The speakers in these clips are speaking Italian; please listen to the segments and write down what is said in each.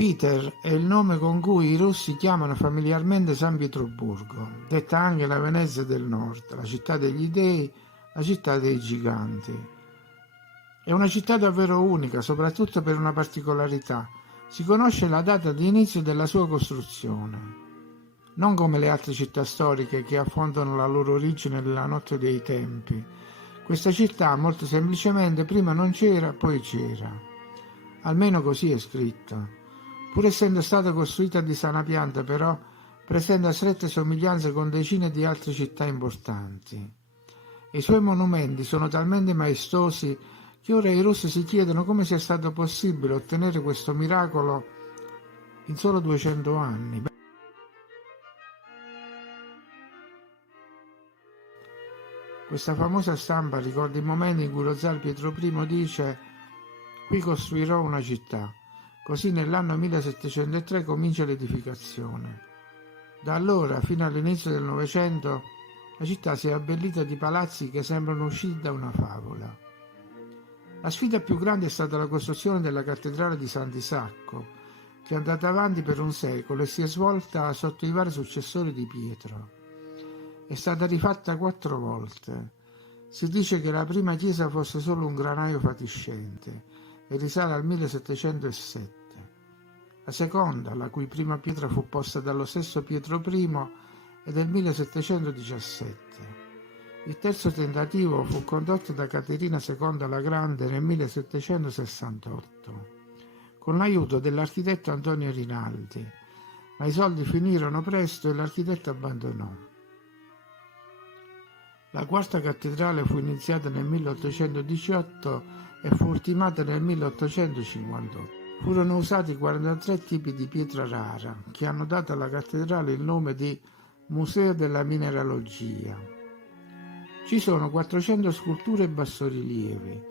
Peter è il nome con cui i russi chiamano familiarmente San Pietroburgo, detta anche la Venezia del Nord, la città degli dei, la città dei giganti. È una città davvero unica, soprattutto per una particolarità. Si conosce la data di inizio della sua costruzione, non come le altre città storiche che affondano la loro origine nella notte dei tempi. Questa città, molto semplicemente, prima non c'era, poi c'era. Almeno così è scritto. Pur essendo stata costruita di sana pianta, però, presenta strette somiglianze con decine di altre città importanti. E i suoi monumenti sono talmente maestosi che ora i russi si chiedono come sia stato possibile ottenere questo miracolo in solo 200 anni. Questa famosa stampa ricorda i momenti in cui lo zar Pietro I dice: «Qui costruirò una città». Così nell'anno 1703 comincia l'edificazione. Da allora fino all'inizio del Novecento la città si è abbellita di palazzi che sembrano usciti da una favola. La sfida più grande è stata la costruzione della cattedrale di Sant'Isacco, che è andata avanti per un secolo e si è svolta sotto i vari successori di Pietro. È stata rifatta 4 volte. Si dice che la prima chiesa fosse solo un granaio fatiscente e risale al 1707. La seconda, la cui prima pietra fu posta dallo stesso Pietro I, è del 1717. Il terzo tentativo fu condotto da Caterina II la Grande nel 1768, con l'aiuto dell'architetto Antonio Rinaldi, ma i soldi finirono presto e l'architetto abbandonò. La quarta cattedrale fu iniziata nel 1818 e fu ultimata nel 1858. Furono usati 43 tipi di pietra rara, che hanno dato alla cattedrale il nome di Museo della Mineralogia. Ci sono 400 sculture e bassorilievi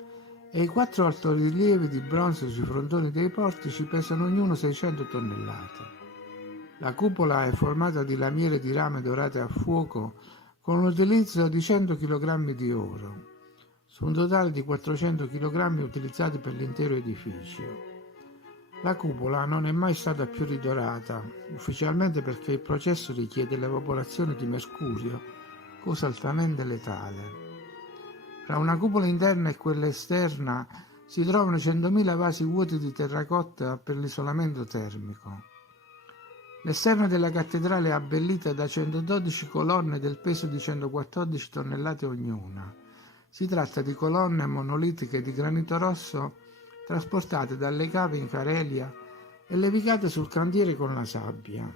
e i 4 altorilievi di bronzo sui frontoni dei portici pesano ognuno 600 tonnellate. La cupola è formata di lamiere di rame dorate a fuoco con l'utilizzo di 100 kg di oro, su un totale di 400 kg utilizzati per l'intero edificio. La cupola non è mai stata più ridorata, ufficialmente perché il processo richiede l'evaporazione di mercurio, cosa altamente letale. Tra una cupola interna e quella esterna si trovano 100.000 vasi vuoti di terracotta per l'isolamento termico. L'esterno della cattedrale è abbellita da 112 colonne del peso di 114 tonnellate ognuna. Si tratta di colonne monolitiche di granito rosso trasportate dalle cave in Carelia e levicate sul cantiere con la sabbia.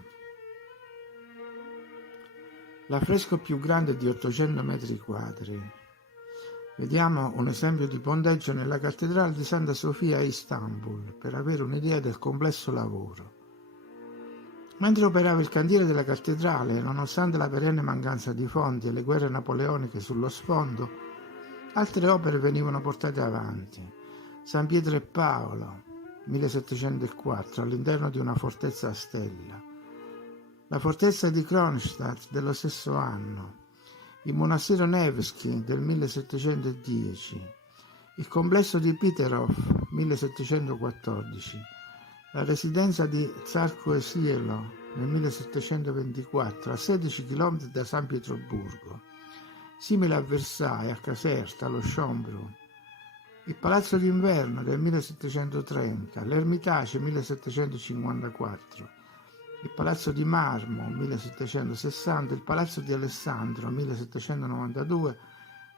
L'affresco più grande è di 800 metri quadri. Vediamo un esempio di ponteggio nella cattedrale di Santa Sofia a Istanbul per avere un'idea del complesso lavoro. Mentre operava il cantiere della cattedrale, nonostante la perenne mancanza di fondi e le guerre napoleoniche sullo sfondo, altre opere venivano portate avanti. San Pietro e Paolo, 1704, all'interno di una fortezza a stella. La fortezza di Kronstadt dello stesso anno. Il monastero Nevsky del 1710. Il complesso di Peterhof, 1714. La residenza di Tsarskoe Sielo nel 1724, a 16 km da San Pietroburgo, simile a Versailles, a Caserta, allo Schönbrunn. Il Palazzo d'Inverno del 1730, l'Ermitage 1754, il Palazzo di Marmo 1760, il Palazzo di Alessandro 1792,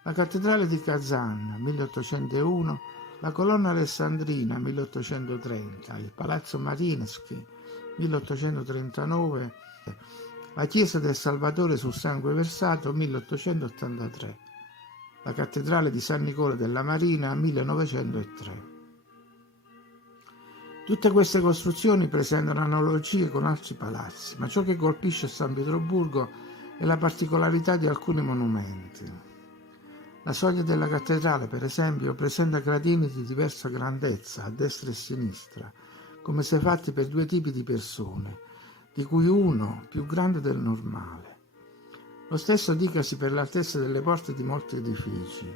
la Cattedrale di Kazan 1801, la Colonna Alessandrina 1830, il Palazzo Mariinsky 1839, la Chiesa del Salvatore sul sangue versato 1883, la Cattedrale di San Nicola della Marina 1903. Tutte queste costruzioni presentano analogie con altri palazzi, ma ciò che colpisce a San Pietroburgo è la particolarità di alcuni monumenti. La soglia della cattedrale, per esempio, presenta gradini di diversa grandezza a destra e a sinistra, come se fatti per 2 tipi di persone, di cui uno più grande del normale. Lo stesso dicasi per l'altezza delle porte di molti edifici.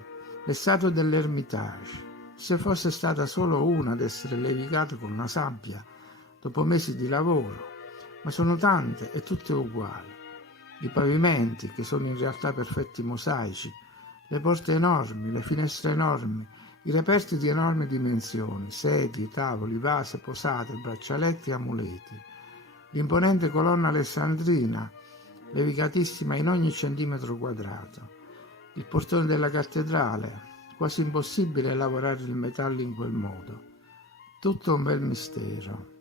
Le statue dell'Ermitage, se fosse stata solo una ad essere levicata con una sabbia, dopo mesi di lavoro, ma sono tante e tutte uguali. I pavimenti, che sono in realtà perfetti mosaici, le porte enormi, le finestre enormi, i reperti di enormi dimensioni, sedie, tavoli, vase, posate, braccialetti e amuleti, l'imponente colonna alessandrina, levicatissima in ogni centimetro quadrato, il portone della cattedrale, quasi impossibile lavorare il metallo in quel modo. Tutto un bel mistero.